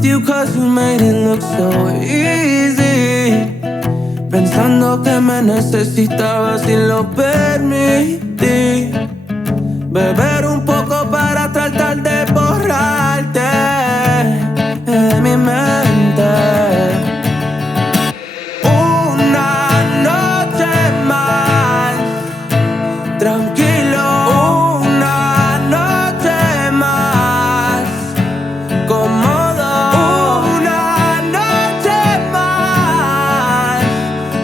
with you cause you made it look so easy. Pensando que me necesitaba sin lo permití. Beber un poco para tratar de borrarte de mi mente. Una noche más, tranquilo. Una noche más, cómodo. Una noche más,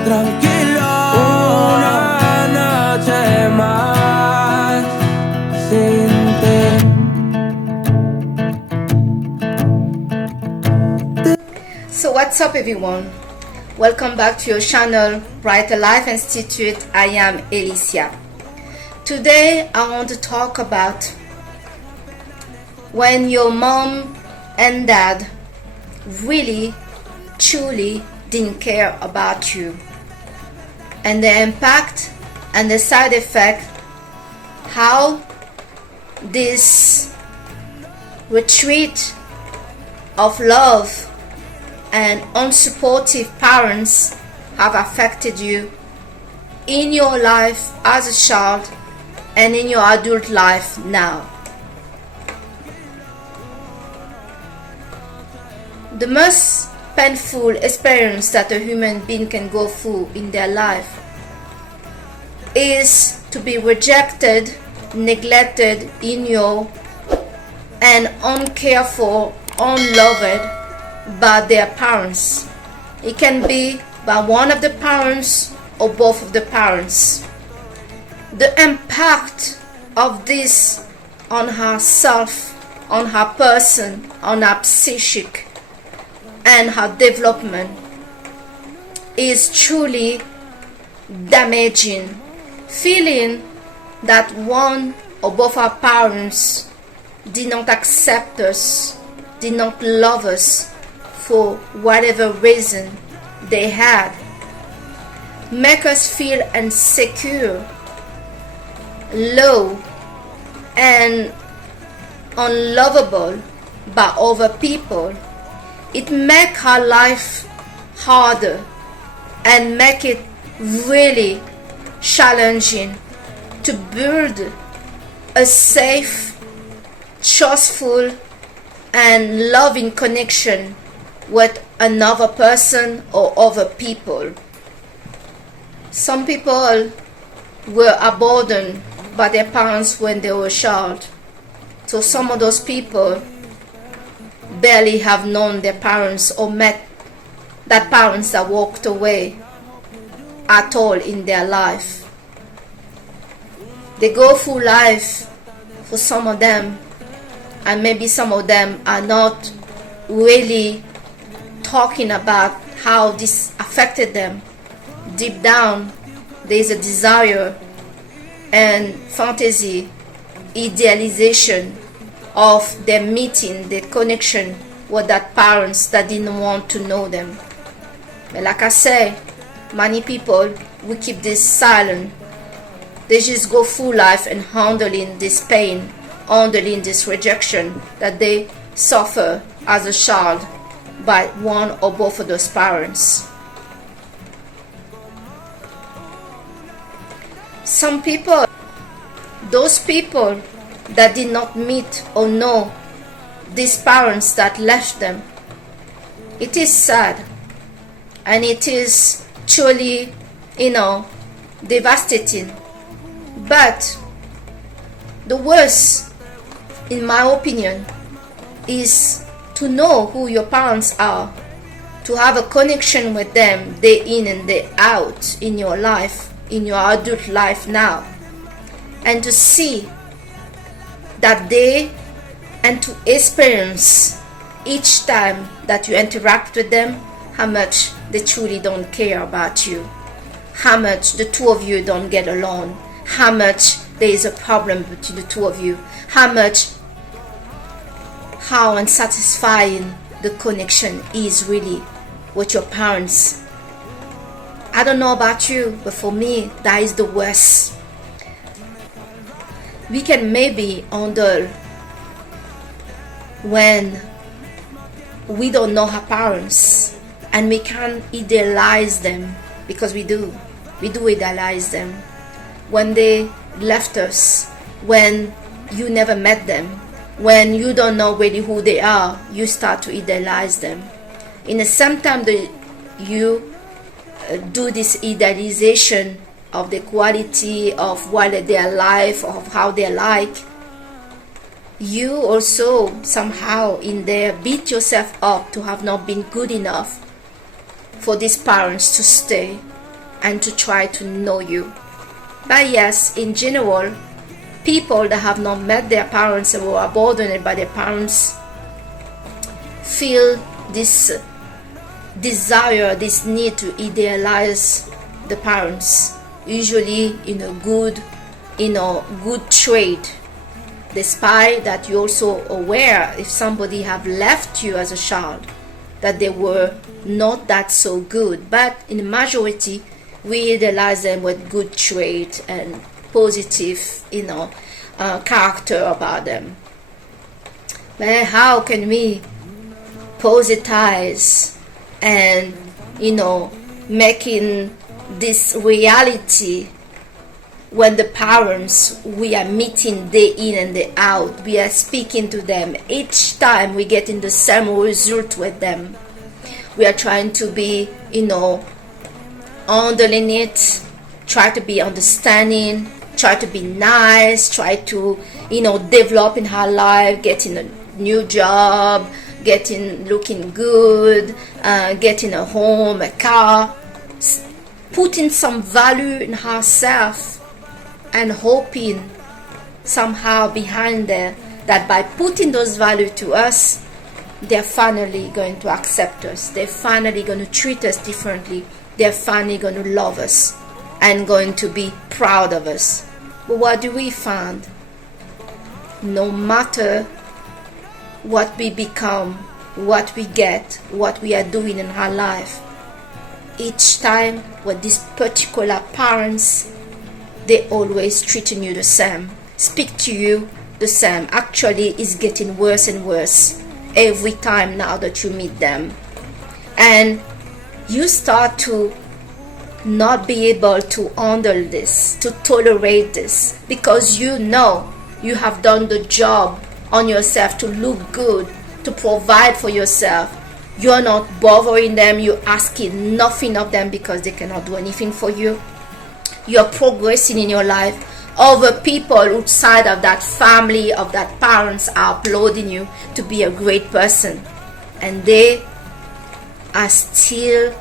tranquilo. Una noche más sin ti. So what's up everyone? Welcome back to your channel Brighter Life Institute. I am Alicia. Today I want to talk about when your mom and dad really truly didn't care about you, and the impact and the side effect, how this retreat of love and unsupportive parents have affected you in your life as a child and in your adult life now. The most painful experience that a human being can go through in their life is to be rejected, neglected, ignored, and uncared for, unloved by their parents. It can be by one of the parents or both of the parents. The impact of this on herself, on her person, on her psychic, and her development is truly damaging. Feeling that one or both our parents did not accept us, did not love us for whatever reason they had, make us feel insecure, low, and unlovable by other people. It make our life harder and make it really challenging to build a safe, trustful, and loving connection with another person or other people. Some people were abandoned by their parents when they were a child. So some of those people barely have known their parents or met that parents that walked away at all in their life. They go through life, for some of them, and maybe some of them are not really talking about how this affected them. Deep down, there is a desire and fantasy, idealization of them meeting the connection with that parents that didn't want to know them. But like I say, many people will keep this silent. They just go through life and handling this pain, handling this rejection that they suffer as a child by one or both of those parents. Some people, those people that did not meet or know these parents that left them, it is sad and it is truly, devastating. But the worst, in my opinion, is to know who your parents are, to have a connection with them day in and day out in your life, in your adult life now, and to see that they, and to experience each time that you interact with them, how much they truly don't care about you, how much the two of you don't get along, how much there is a problem between the two of you, how unsatisfying the connection is really with your parents. I don't know about you, but for me, that is the worst. We can maybe handle when we don't know our parents and we can't idealize them, because we do idealize them. When they left us, when you never met them, when you don't know really who they are, you start to idealize them. In the same time that you do this idealization of the quality of what they are like, of how they are like, you also somehow in there beat yourself up to have not been good enough for these parents to stay and to try to know you. But yes, in general, people that have not met their parents or were abandoned by their parents feel this desire, this need to idealize the parents, usually in a good trait, despite that you're also aware if somebody have left you as a child that they were not that so good. But in the majority, we idealize them with good trait and positive character about them. But how can we positize and making this reality when the parents we are meeting day in and day out, we are speaking to them, each time we get in the same result with them. We are trying to be handling it, try to be understanding, try to be nice, try to develop in her life, getting a new job, looking good, getting a home, a car, putting some value in herself, and hoping somehow behind there that by putting those values to us, they're finally going to accept us, they're finally going to treat us differently, they're finally going to love us and going to be proud of us. But what do we find? No matter what we become, what we get, what we are doing in our life, each time with these particular parents, they always treating you the same, speak to you the same. Actually, it's getting worse and worse every time now that you meet them. And you start to not be able to handle this, to tolerate this, because you know you have done the job on yourself to look good, to provide for yourself. You're not bothering them, you're asking nothing of them because they cannot do anything for you. You're progressing in your life. Other people outside of that family, of that parents, are applauding you to be a great person, and they are still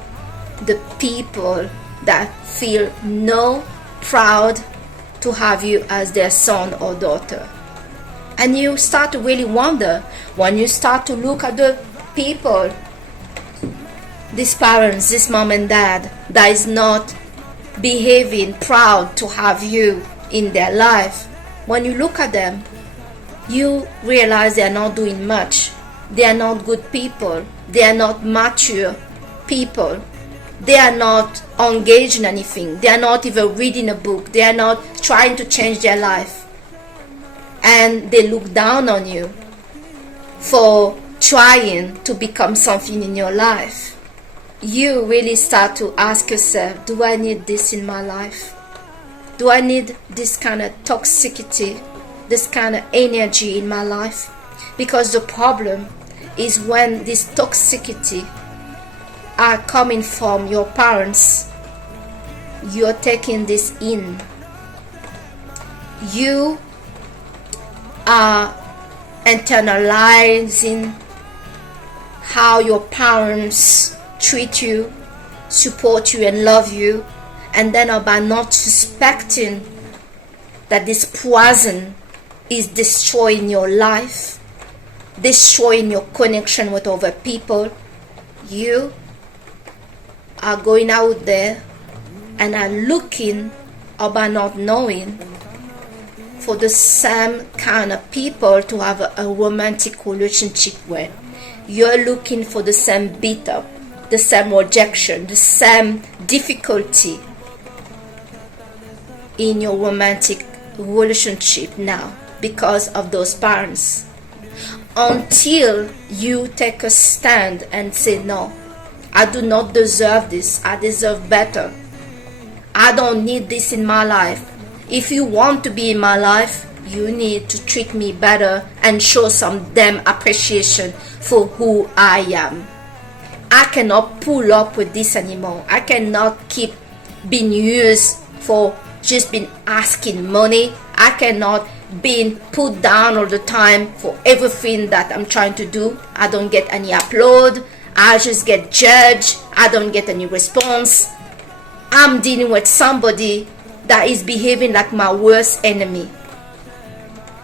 the people that feel no proud to have you as their son or daughter. And you start to really wonder, when you start to look at the people, these parents, this mom and dad, that is not behaving proud to have you in their life, when you look at them, you realize they are not doing much. They are not good people. They are not mature people. They are not engaged in anything. They are not even reading a book. They are not trying to change their life. And they look down on you for trying to become something in your life. You really start to ask yourself, do I need this in my life? Do I need this kind of toxicity, this kind of energy in my life? Because the problem is when this toxicity are coming from your parents, you're taking this in. You are internalizing how your parents treat you, support you and love you, and then by not suspecting that this poison is destroying your life, destroying your connection with other people, you are going out there and are looking, or by not knowing, for the same kind of people to have a romantic relationship with. You're looking for the same beat up, the same rejection, the same difficulty in your romantic relationship now because of those parents. until you take a stand and say, no, I do not deserve this. I deserve better. I don't need this in my life. If you want to be in my life, you need to treat me better and show some damn appreciation for who I am. I cannot pull up with this anymore. I cannot keep being used for just being asking money. I cannot being put down all the time for everything that I'm trying to do. I don't get any upload. I just get judged. I don't get any response. I'm dealing with somebody that is behaving like my worst enemy.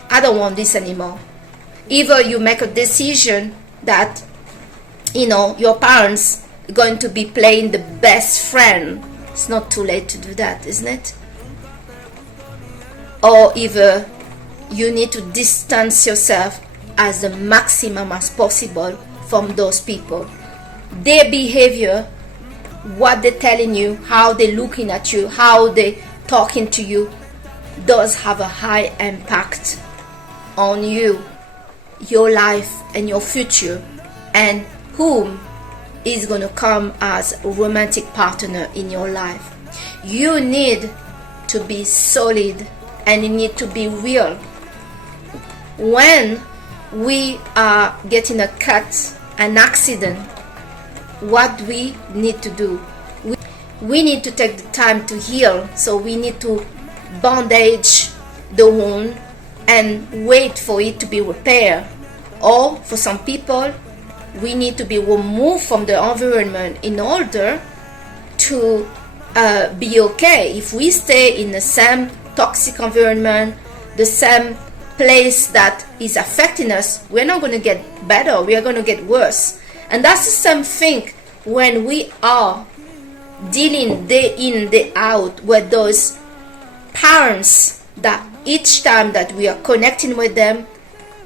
I don't want this anymore. Either you make a decision that, your parents are going to be playing the best friend. It's not too late to do that, isn't it? Or either you need to distance yourself as the maximum as possible from those people. Their behavior, what they're telling you, how they're looking at you, how they're talking to you, does have a high impact on you, your life, and your future, and whom is going to come as a romantic partner in your life. You need to be solid and you need to be real. When we are getting a cut, an accident, what we need to do, we need to take the time to heal. So we need to bandage the wound and wait for it to be repaired. Or for some people, we need to be removed from the environment in order to be okay. If we stay in the same toxic environment, the same place that is affecting us, we're not going to get better, we are going to get worse. And that's the same thing when we are dealing day in, day out with those parents that each time that we are connecting with them,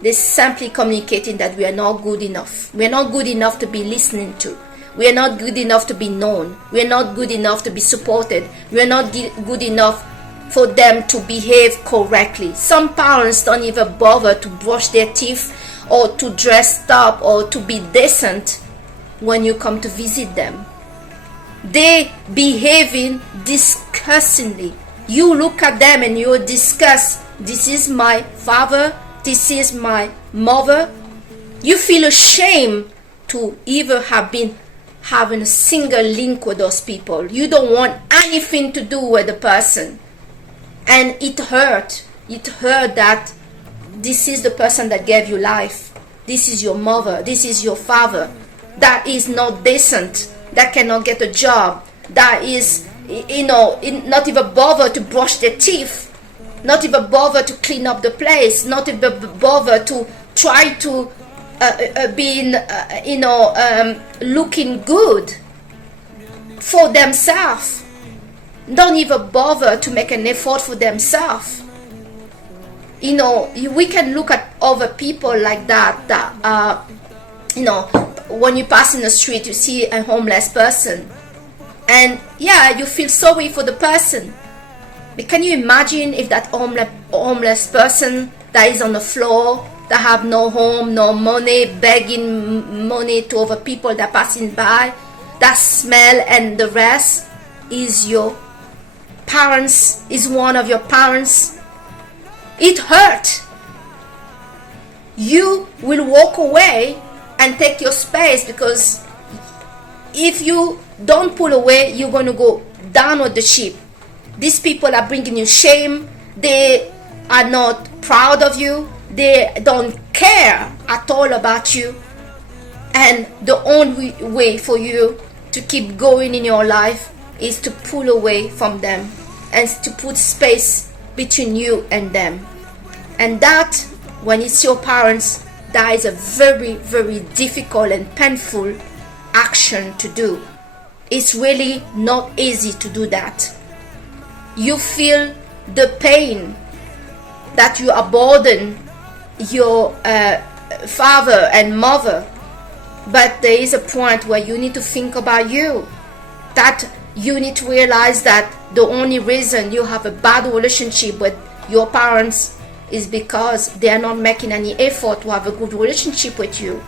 they're simply communicating that we are not good enough. We are not good enough to be listening to. We are not good enough to be known. We are not good enough to be supported. We are not good enough for them to behave correctly. Some parents don't even bother to brush their teeth or to dress up or to be decent when you come to visit them. They behaving disgustingly. You look at them and you discuss, this is my father, this is my mother. You feel ashamed to even have been having a single link with those people. You don't want anything to do with the person. And it hurt. It hurt that this is the person that gave you life. This is your mother. This is your father. That is not decent. That cannot get a job. That is, not even bother to brush their teeth. Not even bother to clean up the place. Not even bother to try to looking good for themselves. Don't even bother to make an effort for themselves. We can look at other people like that, when you pass in the street, you see a homeless person. And yeah, you feel sorry for the person. But can you imagine if that homeless person that is on the floor, that have no home, no money, begging money to other people that are passing by, that smell and the rest is your parents, is one of your parents, it hurt. You will walk away and take your space, because if you don't pull away, you're going to go down with the ship. These people are bringing you shame. They are not proud of you. They don't care at all about you. And the only way for you to keep going in your life is to pull away from them and to put space between you and them. And that, when it's your parents, that is a very, very difficult and painful action to do. It's really not easy to do that. You feel the pain that you abandon your father and mother, but there is a point where you need to think about you, that you need to realize that the only reason you have a bad relationship with your parents is because they are not making any effort to have a good relationship with you.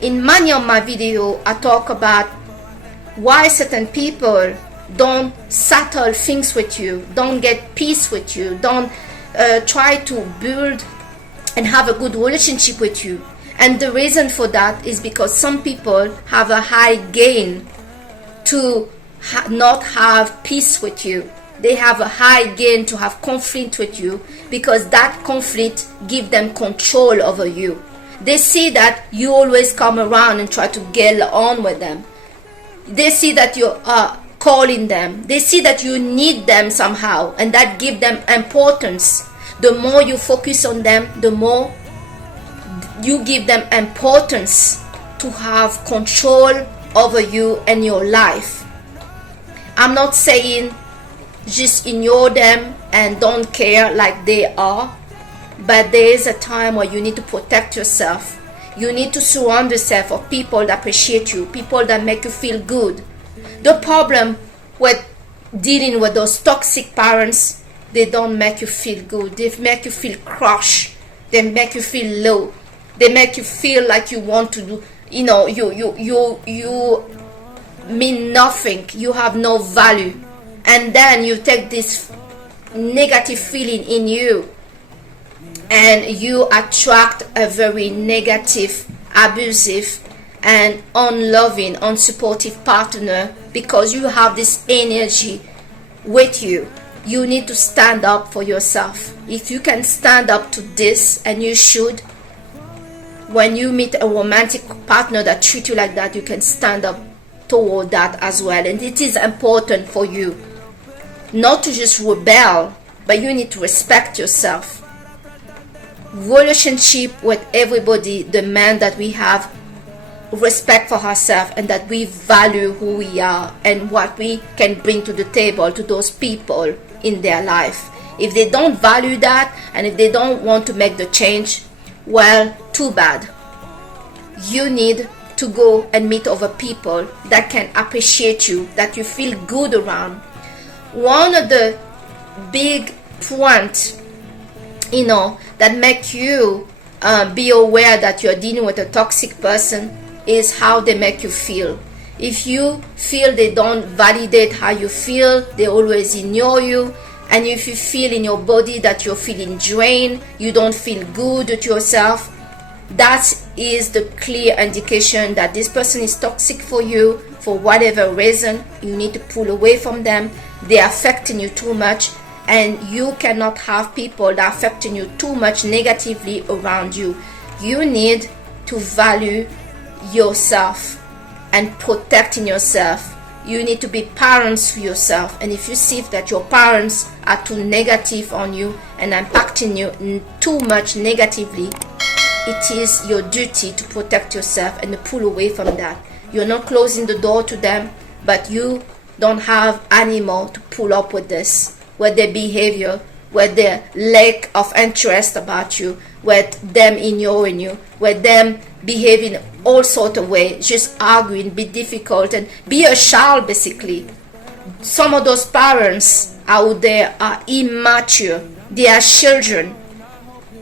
In many of my videos, I talk about why certain people don't settle things with you, don't get peace with you, don't try to build and have a good relationship with you. And the reason for that is because some people have a high gain to not have peace with you. They have a high gain to have conflict with you, because that conflict gives them control over you. They see that you always come around and try to get on with them. They see that you are calling them. They see that you need them somehow, and that gives them importance. The more you focus on them, the more you give them importance to have control over you and your life. I'm not saying just ignore them and don't care like they are, but there is a time where you need to protect yourself. You need to surround yourself with people that appreciate you, people that make you feel good. The problem with dealing with those toxic parents, they don't make you feel good. They make you feel crushed. They make you feel low. They make you feel like you want to do, you mean nothing. You have no value. And then you take this negative feeling in you, and you attract a very negative, abusive, and unloving, unsupportive partner, because you have this energy with you. You need to stand up for yourself. If you can stand up to this, and you should, when you meet a romantic partner that treats you like that, you can stand up toward that as well. And it is important for you not to just rebel, but you need to respect yourself. Relationship with everybody demand that we have respect for ourselves, and that we value who we are and what we can bring to the table to those people in their life. If they don't value that, and if they don't want to make the change, well, too bad. You need to go and meet other people that can appreciate you, that you feel good around. One of the big points, that make you be aware that you're dealing with a toxic person is how they make you feel. If you feel they don't validate how you feel, they always ignore you, and if you feel in your body that you're feeling drained, you don't feel good with yourself, that is the clear indication that this person is toxic for you. For whatever reason, you need to pull away from them. They're affecting you too much, and you cannot have people that are affecting you too much negatively around you. You need to value yourself and protecting yourself. You need to be parents for yourself, and if you see that your parents are too negative on you and impacting you too much negatively, it is your duty to protect yourself and to pull away from that. You're not closing the door to them, but you don't have anymore to pull up with this, with their behavior, with their lack of interest about you, with them ignoring you, with them behaving all sort of ways, just arguing, be difficult, and be a child basically. Some of those parents out there are immature. They are children,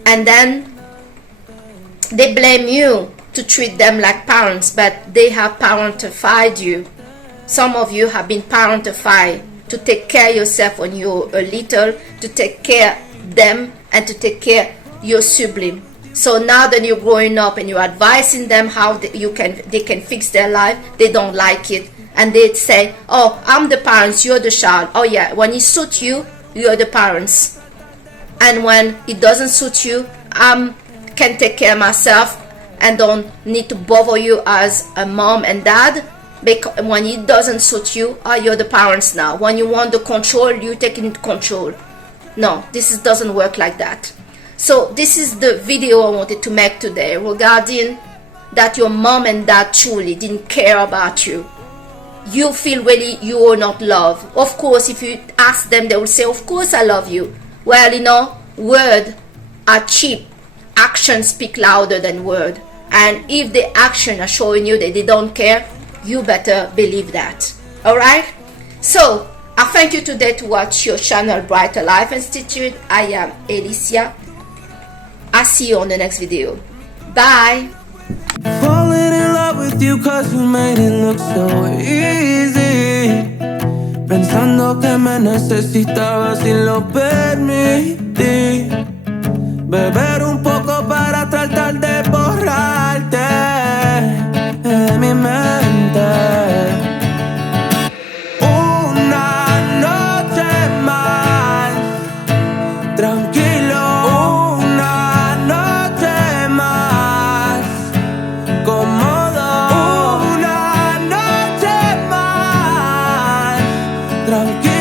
and then they blame you to treat them like parents, but they have parentified you. Some of you have been parentified to take care of yourself when you're a little, to take care of them, and to take care of your sibling. So now that you're growing up and you're advising them how they can fix their life, they don't like it, and they say, "Oh, I'm the parents, you're the child." Oh yeah, when it suits you, you're the parents, and when it doesn't suit you, I can take care of myself and don't need to bother you as a mom and dad. Because when it doesn't suit you, you're the parents now. When you want the control, you take into control. No, doesn't work like that. So this is the video I wanted to make today regarding that your mom and dad truly didn't care about you. You feel really you are not loved. Of course, if you ask them, they will say, "Of course I love you." Well, words are cheap. Actions speak louder than words. And if the action are showing you that they don't care, you better believe that. Alright? So, I thank you today to watch your channel Brighter Life Institute. I am Alicia. I'll see you on the next video. Bye. Falling in love with you cause you made it look so easy. Pensando que me necesitabas y lo permití. Beber un poco para tratar de borrarte de mi mente. Una noche más, tranquilo. Una noche más, cómodo. Una noche más, tranquilo.